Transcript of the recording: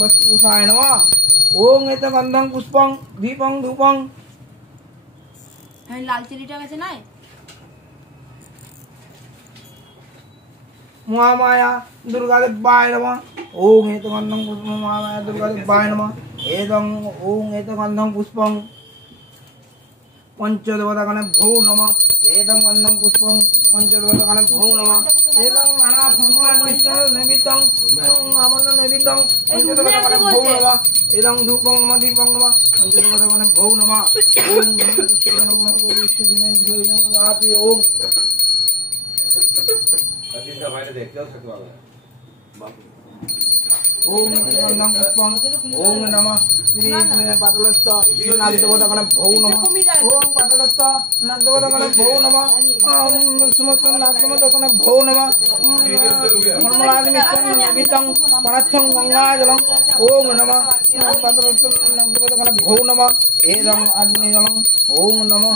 वस्तुसाय नमः। ओम एतगन्धं पुष्पं दीपं धूपं। लाल चिलिटा कैसे ना है? महामाया दुर्गा देवाय नमः। ओम एतगन्धं पुष्पं महामाया दुर्गा देवाय नमः। ओम एतगन्धं पुष्पं पंचदेवतागणे भो नमः। एदं गन्धं पुष्पं पंचदेवतागणे भो नमः। एदं नाना निमित्तं आमन निमित्तं पंचदेवतागणे भो नमः। एदं धूपं नमः दीपं नमः पंचदेवतागणे भो नमः। ओम ओम गन्धं पुष्पं ओम नमः श्री पातलस्थ नागदेवतागणे भो नमः। ओम पातलस्थ नागदेवतागणे भो नमः। समस्त नागदेवतागणे भो नमः। निर्मलादिमितं परार्थं गंगाजलम् ओम नमः पातलस्थ नागदेवतागणे भो नमः। एदं अग्निजलम् ओम नमः।